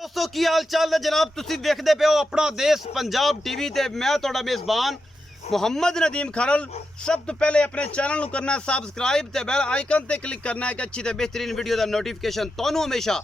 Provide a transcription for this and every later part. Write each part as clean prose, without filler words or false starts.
दोस्तों की हाल चाल है जनाब, तुसी देखते पे हो अपना देश पंजाब टीवी ते मैं तुहाडा मेज़बान मुहम्मद नदीम खरल। सब तो पहले अपने चैनल को करना सब्सक्राइब ते बेल आइकन ते क्लिक करना है कि अच्छी ते बेहतरीन वीडियो का नोटिफिकेशन तुहानू हमेशा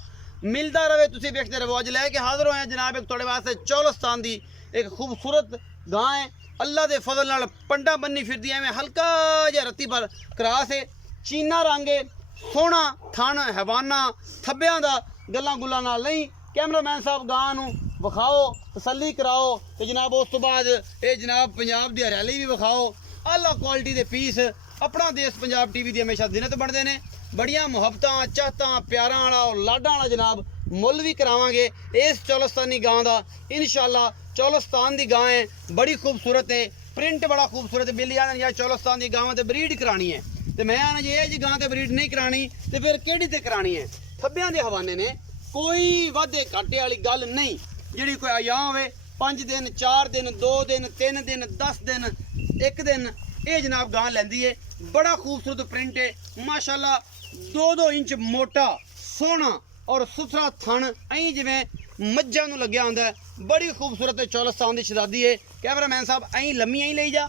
मिलता रहे। तुसी देखते रहो। अज लैके हाजिर होए जनाब एक तुहाडे वास्ते चौलस्तान दी एक खूबसूरत गाय अल्लाह के फजल नाल पंडा बन्नी फिरदी एवें हल्का जिहा रत्ती पर क्रास है, चीना रंग है, सोहना थन हैवाना थब्बियां दा गल्लां गुल्लां नाल नहीं। कैमरामैन साहब गां नूं विखाओ, तसल्ली कराओ तो जनाब उस तो बाद ये जनाब पंजाब की हरियाली भी विखाओ। आला क्वालिटी के पीस अपना देश पंजाब टीवी की हमेशा दिनत बनते हैं। बड़िया मुहब्बतां चाहतां प्यारां वाला और लाडां वाला जनाब मुल भी करावांगे इस चौलस्तानी गां का इंशाअल्लाह। चौलस्तान की गां है, बड़ी खूबसूरत है, प्रिंट बड़ा खूबसूरत है। बिल्ली आने यार चौलस्तान की गांव तो ब्रीड करानी है तो मैं आना जी गां तो ब्रीड नहीं करानी तो फिर केड़ी ते करानी है। थब्बियां दे हवाने ने कोई वादे घाटे वाली गल नहीं। जी कोई आया हो 5 दिन 4 दिन 2 दिन 3 दिन 10 दिन 1 दिन ये जनाब गां लैंदी है। बड़ा खूबसूरत प्रिंट है माशाल्लाह, 2-2 इंच मोटा सोहना और सुथरा थन अं जिवें मज्जां नूं लग्या हुंदा है। बड़ी खूबसूरत चौलस्तान की शहजादी है। कैमरामैन साहब अं लम्मी अं ले जा,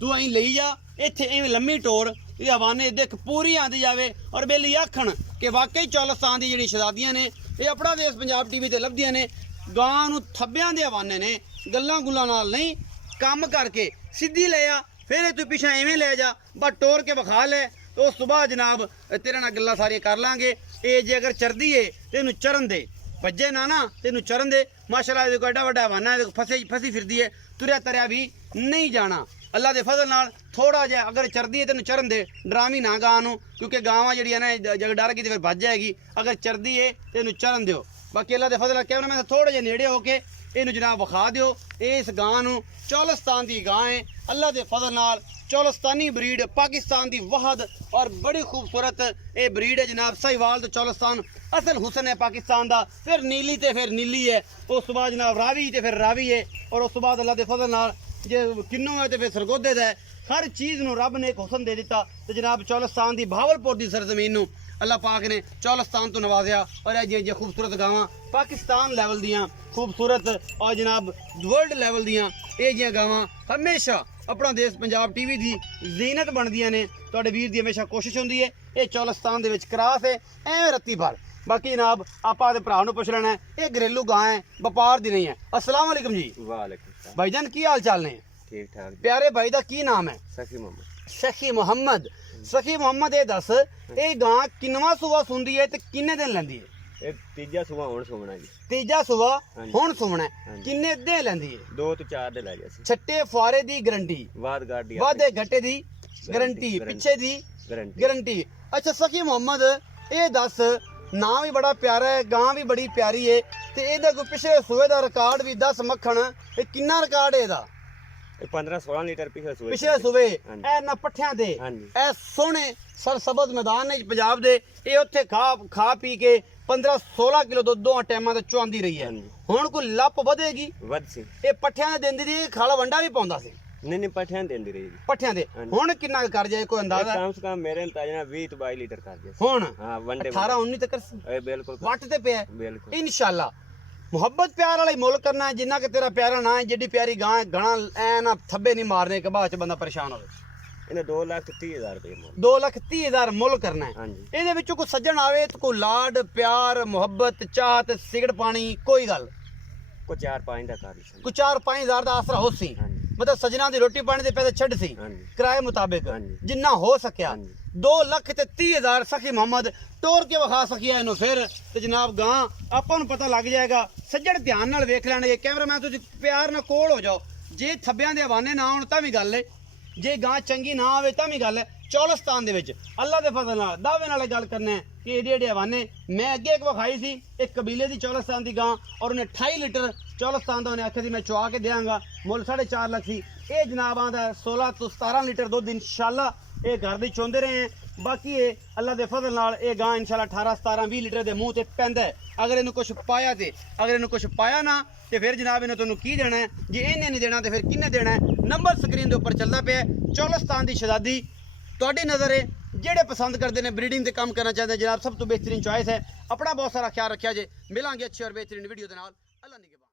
तू अं ले जा इत्थे इवें लम्मी टोर ये हवाने देख पूरी आती जाए और बेली आखन कि वाकई चौलस्तान की जी शहजादियाँ ने ये अपना देश पंजाब टीवी ते लभदियां ने। गां नूं थब्बियां दे हवाने ने गल्लां गुल्लां नाल नहीं, काम करके सीधी ले आ फिर तू पिछा इवें ले जा बस टोर के विखा ले तो उस तो बाद जनाब तेरे नाल गल्लां सारियां कर लांगे। ये जे अगर चरदी है तो इनू चरन दे, भज्जे ना तो इनू चरन दे। माशाल्लाह देखो एडा वड्डा हवाना है, फसी फिरदी है, तुरया तरया भी नहीं जाना। अल्लाह के फजल नाल थोड़ा जिहा अगर चरदी है तो चरन दे, डरावी ना गां नूं क्योंकि गावां जिहड़ियां ने जग डर गई तो फिर भज जाएगी। अगर चरदी है तो इनू चरन दिओ। बाकी अल्लाह के फजल नाल कैमरा मैं थोड़े जे नेड़े होके इनू जनाब विखा दिओ। इस गां नूं चौलस्तान की गां है अल्लाह के फजल नाल, चौलस्तानी ब्रीड पाकिस्तान की वहद और बड़ी खूबसूरत ये ब्रीड है जनाब। साहिवाल तो चौलस्तान असल हुसन है पाकिस्तान का, फिर नीली तो फिर नीली है, उस बाद जनाब रावी तो फिर रावी है, और उस बाद अल्लाह के फजल नाल जे किन्नू है तो फिर सरगोदे है। हर चीज़ नूं रब ने एक हुसन दे दिता तो जनाब चौलस्तान की भावलपुर की सरजमीन नूं अल्लाह पाक ने चौलस्तान तो नवाजा। और ये खूबसूरत गावां पाकिस्तान लैवल दियां खूबसूरत और जनाब वर्ल्ड लैवल दियां ये जियां गावां हमेशा अपना देश पंजाब टीवी की जीनत बनदियां ने। तुहाडे वीर की हमेशा कोशिश होंदी है ये चौलस्तान दे विच क्रास है एवें रत्ती भर। बाकी जनाब आपां दे भरा नूं पुछ लेना है, ये घरेलू गां है व्यापार दी नहीं है। अस्सलाम वालेकुम जी। वालेकुम भाईजान की हाल चाल ने? ठीक ठाक। प्यारे भाई दा की नाम है? सखी मोहम्मद। सखी मोहम्मद। सखी मोहम्मद ये दस ये गां किन्नवा सूबा सुंदी है ते किन्ने दिन लैंदी है? एक तीजा सुबह हुण सुमना जी। तीजा सूबा हुण सुमना है, किन्ने दिन लैंदी है? 2 तो 4 दे लै जैसे। छट्टे फुआरे दी गारंटी, वाद गाड़ी वादे घट्टे दी गारंटी, पिछे दी गारंटी। अच्छा सखी मोहम्मद ये दस नाम भी बड़ा प्यारा है, गां भी बड़ी प्यारी है ते एदा कोई पिछले सूबे दा रिकॉर्ड भी 10 मक्खन ये किन्ना रिकॉर्ड है एदा? 15-16 लीटर पिछले सूबे ए ना पट्ठियां ते ए सोहने सरसबज मैदान ने पंजाब दे ये उत्थे खा पी के 15-16 किलो दुध 2 टाइमां ते चुआंदी रही है। हुण कोई लप वधेगी वध सी ये पट्ठियां दे देंदी रही, खाला वंडा भी पाउंदा सी? नहीं पठियां देंदी रही जी। पट्ठियां दे हुण किन्ना कर जाए कोई अंदाजा? कम से कम मेरे अंदाजा 20 तो 22 लीटर कर दिया हुण। हां वनडे 18-19 तक ए बिल्कुल वट ते पे बिल्कुल इंशाअल्लाह। मुहब्बत प्यार वाला ही मुल करना है जिन्ना कि तेरा प्यारा ना है। जिड्डी प्यारी गां है घना ऐ ना थब्बे नहीं मारने के बाद बंदा परेशान होवे। इन्हें 2,30,000 रुपए मुल। 2,30,000 मुल करना है। हां जी। ਇਹਦੇ ਵਿੱਚੋਂ ਕੋਈ ਸੱਜਣ ਆਵੇ ਤੇ ਕੋਈ ਲਾਡ ਪਿਆਰ ਮੁਹੱਬਤ ਚਾਹਤ ਸਿਗੜ ਪਾਣੀ ਕੋਈ ਗੱਲ को 4-5 ਦਾ ਕਰ ਲਈ। ਕੋਈ 4-5 ਹਜ਼ਾਰ ਦਾ ਆਸਰਾ ਹੋ ਸੀ, मतलब सजना की रोटी पानी के पैसे छड़ सी किराए मुताबिक जिन्ना हो सकिया। 2,30,000 सखी मोहम्मद टोर के विखा सकिया इनू फिर तो जनाब गां आपां नूं पता लग जाएगा। सज्जण ध्यान नाल वेख लैणगे। कैमरामैन तुसीं प्यार नाल कोल हो जाओ। जे थब्बियां दे हवाने ना होण तां भी गल है, जे गां चंगी ना आवे तां भी गल है। चौलस्तान दे विच अल्लाह दे फजल नाल दावे नाल गल करने कि एडे हवाने मैं अगे एक विखाई सी एक कबीले की चौलस्तान की गां और उन्हें 28 लीटर चौलस्तान का उन्हें आख्या मैं चुआ के देंगा, मुल 4.5 लाख सी। ये जनाब आंदा 16 तो 17 लीटर दुध इंशाअल्लाह ये घर दी चोंदे रहे हैं। बाकी ये अल्लाह के फजल नाल ये गां इंशाअल्लाह 18-17-20 लीटर के मूँह से पैंदा है। अगर इन्हें कुछ पाया तो अगर इन्हें कुछ पाया ना तो फिर जनाब इन्हें तुहानूं की देना है, जे इन्हें नहीं देना तो फिर किन्ने देना है। नंबर स्क्रीन के उपर चलता पे चौलस्तान की शहजादी तुहाडी नज़र है ਜਿਹੜੇ ਪਸੰਦ ਕਰਦੇ ਨੇ ਬਰੀਡਿੰਗ ਤੇ ਕੰਮ ਕਰਨਾ ਚਾਹੁੰਦੇ ਜਨਾਬ ਸਭ ਤੋਂ ਬਿਹਤਰੀਨ ਚੋਇਸ ਹੈ। ਆਪਣਾ ਬਹੁਤ ਸਾਰਾ ਖਿਆਲ ਰੱਖਿਆ ਜੇ। ਮਿਲਾਂਗੇ ਅੱਛੀ ਔਰ ਬਿਹਤਰੀਨ ਵੀਡੀਓ ਦੇ ਨਾਲ। ਅੱਲਾ ਨਿਗਹਿਬਾਨ।